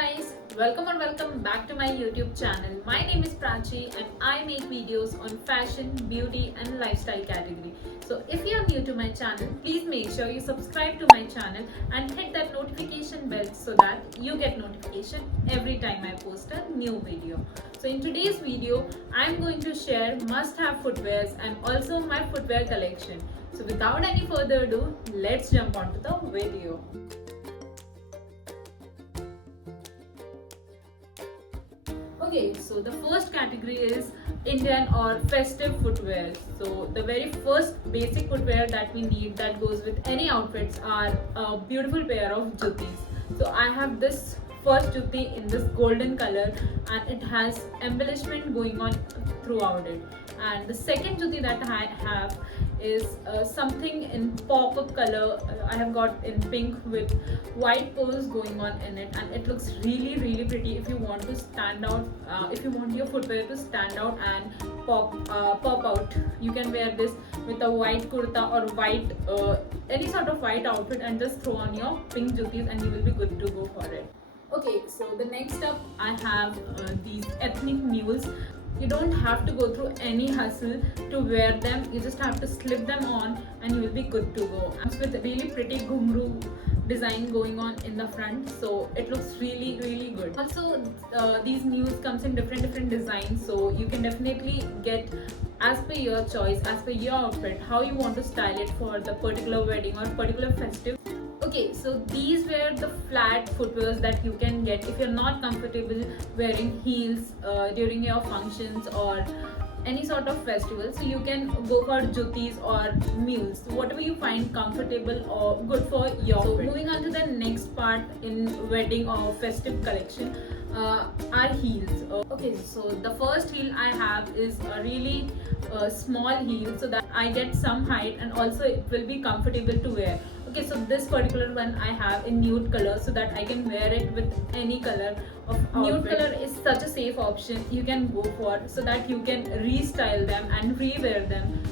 guys, welcome or welcome back to my YouTube channel. My name is Prachi and I make videos on fashion, beauty and lifestyle category. So if you are new to my channel, please make sure you subscribe to my channel and hit that notification bell so that you get notification every time I post a new video. So in today's video, I'm going to share must-have footwears and also my footwear collection. So without any further ado, let's jump onto the video. Okay, so the first category is Indian or festive footwear. So the very first basic footwear that we need that goes with any outfits are a beautiful pair of juttis. So I have this first jutti in this golden color and it has embellishment going on throughout it. And the second jutti that I have is something in pop-up color. I have got in pink with white pearls going on in it, and it looks really pretty. If you want to stand out, if you want your footwear to stand out and pop out, you can wear this with a white kurta or white any sort of white outfit and just throw on your pink juttis and you will be good to go for it. Okay, so the next up I have these ethnic mules. You don't have to go through any hustle to wear them. You just have to slip them on and you will be good to go. It's with really pretty ghumru design going on in the front, so it looks really good. Also, these mules comes in different designs, so you can definitely get as per your choice, as per your outfit, how you want to style it for the particular wedding or particular festive. Okay, so these were the flat footwears that you can get if you're not comfortable wearing heels during your functions or any sort of festival. So you can go for juttis or mules, so whatever you find comfortable or good for your outfit. Moving on to the next part in wedding or festive collection are heels. Okay, so the first heel I have is a really small heel so that I get some height and also it will be comfortable to wear. Okay, so this particular one I have in nude color so that I can wear it with any color of outfit. Nude color is such a safe option you can go for so that you can restyle them and re-wear them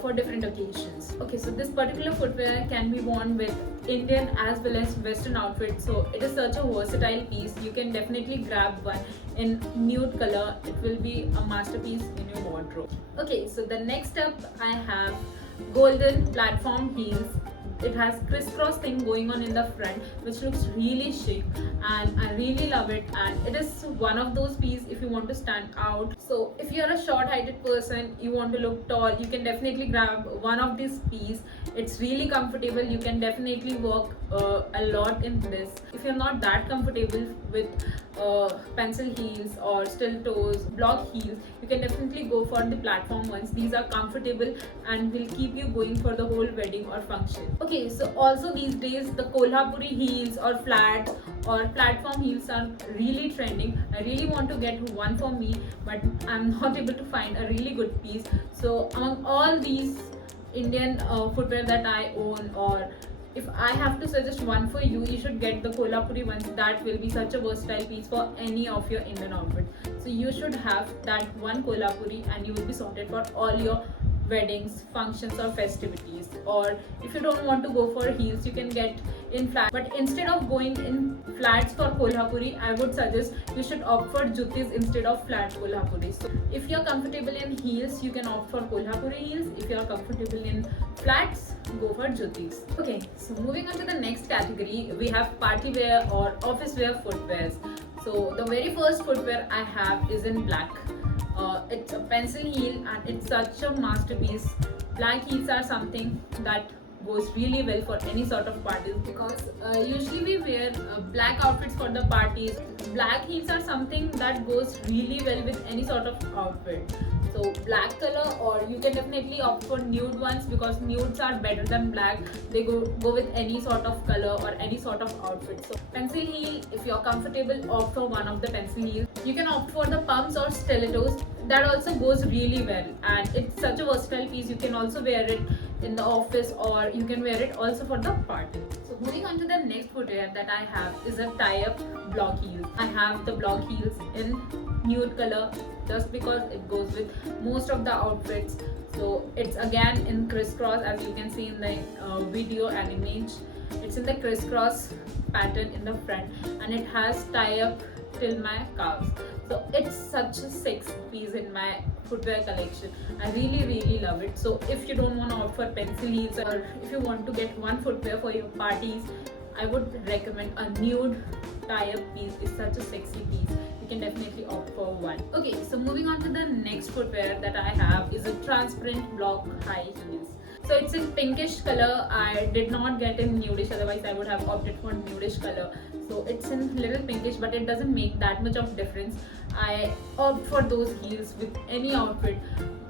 for different occasions. Okay, so this particular footwear can be worn with Indian as well as Western outfits, so it is such a versatile piece. You can definitely grab one in nude color. It will be a masterpiece in your wardrobe. Okay, so the next up I have golden platform heels. It has crisscross thing going on in the front which looks really chic and I really love it, and it is one of those pieces if you want to stand out. So if you're a short heighted person, you want to look tall, you can definitely grab one of these pieces. It's really comfortable. You can definitely walk a lot in this. If you're not that comfortable with pencil heels or steel toes, block heels, you can definitely go for the platform ones. These are comfortable and will keep you going for the whole wedding or function. Okay, so also these days the Kolhapuri heels or flats or platform heels are really trending. I really want to get one for me, but I'm not able to find a really good piece. So among all these Indian footwear that I own, or if I have to suggest one for you, you should get the Kolhapuri ones. That will be such a versatile piece for any of your Indian outfits. So you should have that one Kolhapuri and you will be sorted for all your weddings, functions or festivities. Or if you don't want to go for heels, you can get in flat, but instead of going in flats for Kolhapuri, I would suggest you should opt for juttis instead of flat Kolhapuri. So if you're comfortable in heels, you can opt for Kolhapuri heels. If you're comfortable in flats, go for juttis. Okay, so moving on to the next category, we have party wear or office wear footwears. So the very first footwear I have is in black. It's a pencil heel and it's such a masterpiece. Black heels are something that goes really well for any sort of parties, because usually we wear black outfits for the parties. Black heels are something that goes really well with any sort of outfit. So black color, or you can definitely opt for nude ones because nudes are better than black. They go with any sort of color or any sort of outfit. So pencil heel, if you're comfortable, opt for one of the pencil heels. You can opt for the pumps or stilettos. That also goes really well and it's such a versatile piece. You can also wear it in the office or you can wear it also for the party. So moving on to the next footwear that I have is a tie-up block heels. I have the block heels in nude color just because it goes with most of the outfits. So it's again in crisscross, as you can see in the video and image. It's in the crisscross pattern in the front, and it has tie up till my calves. So it's such a sexy piece in my footwear collection. I really love it. So if you don't want to opt for pencil heels, or if you want to get one footwear for your parties, I would recommend a nude tie-up piece. It's such a sexy piece. You can definitely opt for one. Okay, so moving on to the next footwear that I have is a transparent block high heels. So it's in pinkish color. I did not get in nudish, otherwise I would have opted for nudish color. So it's in little pinkish, but it doesn't make that much of difference. I opt for those heels with any outfit,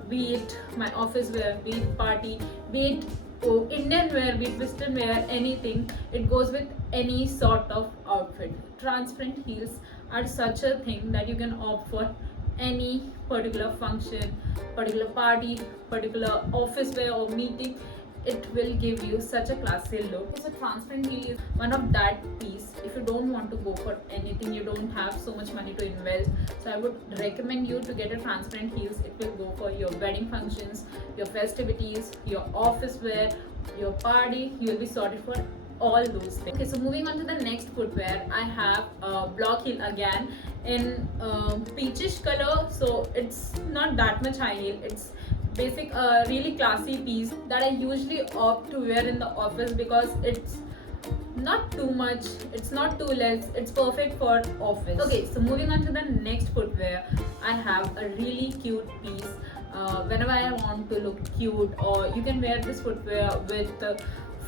be it my office wear, be it party, be it Indian wear, be it Western wear, anything. It goes with any sort of outfit. Transparent heels are such a thing that you can opt for any particular function, particular party, particular office wear or meeting. It will give you such a classy look. So transparent heel is one of that piece. If you don't want to go for anything, you don't have so much money to invest, so I would recommend you to get a transparent heels. It will go for your wedding functions, your festivities, your office wear, your party. You will be sorted for all those things. Okay, so moving on to the next footwear, I have a block heel again in peachish color. So it's not that much high heel. It's basic, really classy piece that I usually opt to wear in the office because it's not too much, it's not too less, it's perfect for office. Okay, so moving on to the next footwear, I have a really cute piece. Whenever I want to look cute, or you can wear this footwear with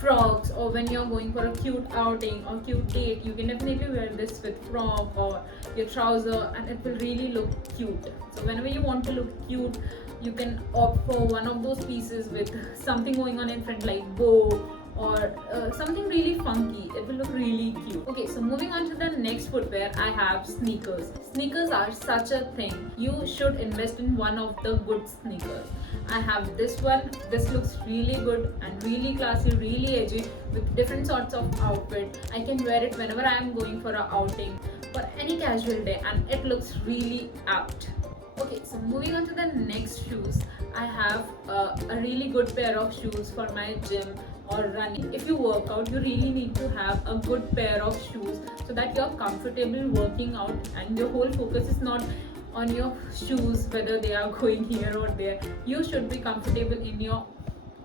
frocks, or when you're going for a cute outing or cute date, you can definitely wear this with frock or your trouser, and it will really look cute. So whenever you want to look cute, you can opt for one of those pieces with something going on in front, like bow or something really funky. It will look really cute. Okay, so moving on to the next footwear, I have sneakers. Sneakers are such a thing. You should invest in one of the good sneakers. I have this one. This looks really good and really classy, really edgy, with different sorts of outfit. I can wear it whenever I am going for a outing, for any casual day, and it looks really apt. Okay, so moving on to the next shoes, I have a really good pair of shoes for my gym or running. If you work out, you really need to have a good pair of shoes so that you're comfortable working out, and your whole focus is not on your shoes, whether they are going here or there. You should be comfortable in your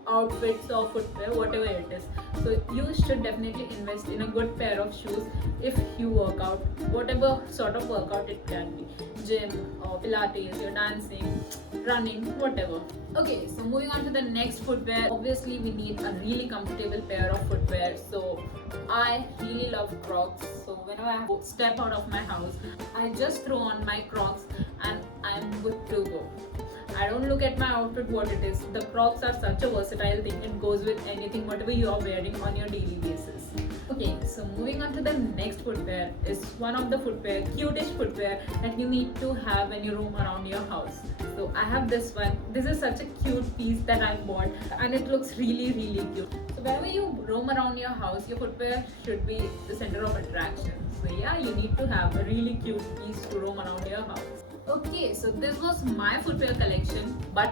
outfits or footwear, whatever it is. So you should definitely invest in a good pair of shoes if you work out, whatever sort of workout it can be, gym or pilates, you're dancing, running, whatever. Okay, so moving on to the next footwear, obviously we need a really comfortable pair of footwear. So I really love Crocs. So whenever I step out of my house, I just throw on my Crocs and I'm good to go. I don't look at my outfit what it is. The Crocs are such a versatile thing. It goes with anything, whatever you are wearing on your daily basis. Okay, so moving on to the next footwear is one of the footwear, cutish footwear that you need to have when you roam around your house. So I have this one. This is such a cute piece that I bought, and it looks really cute. So whenever you roam around your house, your footwear should be the center of attraction. So yeah, you need to have a really cute piece to roam around your house. Okay, so this was my footwear collection, but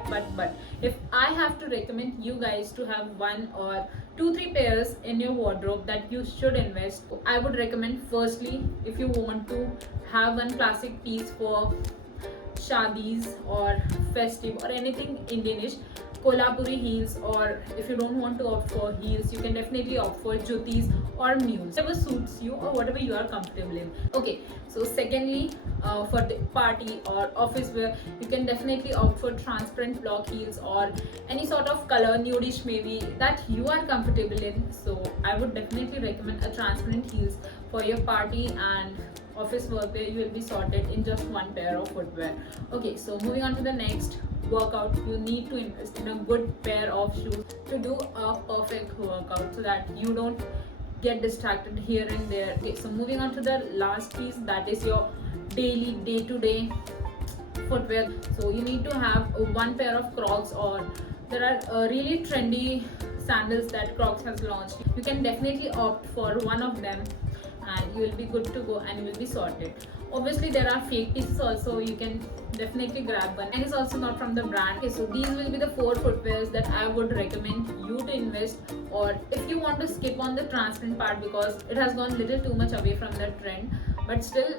if I have to recommend you guys to have one or 2-3 pairs in your wardrobe that you should invest, I would recommend, firstly, if you want to have one classic piece for shadis or festive or anything Indianish, Kolhapuri heels, or if you don't want to opt for heels, you can definitely opt for jutis or mules, whatever suits you or whatever you are comfortable in. Okay, so secondly, for the party or office wear, you can definitely opt for transparent block heels or any sort of color, nudish maybe, that you are comfortable in. So I would definitely recommend a transparent heels for your party and office work where you will be sorted in just one pair of footwear. Okay, so moving on to the next workout, you need to invest in a good pair of shoes to do a perfect workout so that you don't get distracted here and there. Okay, so moving on to the last piece, that is your daily day-to-day footwear. So you need to have one pair of Crocs, or there are really trendy sandals that Crocs has launched. You can definitely opt for one of them, and you will be good to go and you will be sorted. Obviously there are fake pieces also, you can definitely grab one, and it's also not from the brand. Okay, so these will be the 4 footwears that I would recommend you to invest. Or if you want to skip on the transparent part because it has gone little too much away from the trend, but still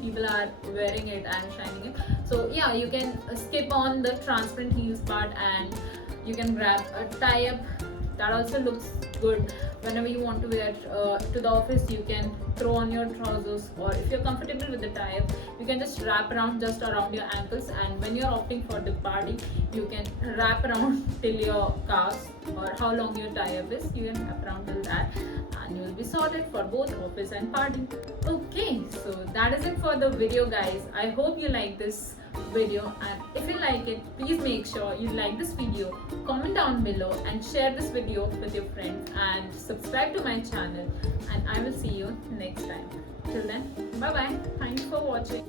people are wearing it and shining it, so yeah, you can skip on the transparent heels part and you can grab a tie-up that also looks good. Whenever you want to wear to the office, you can throw on your trousers, or if you're comfortable with the tie-up, you can just wrap around just around your ankles, and when you're opting for the party, you can wrap around till your calves, or how long your tie-up is, you can wrap around till that, and you will be sorted for both office and party. Okay, so that is it for the video, guys. I hope you like this video, and if you like it, please make sure you like this video, comment down below and share this video with your friends, and subscribe to my channel, and I will see you next time. Till then, bye bye. Thanks for watching.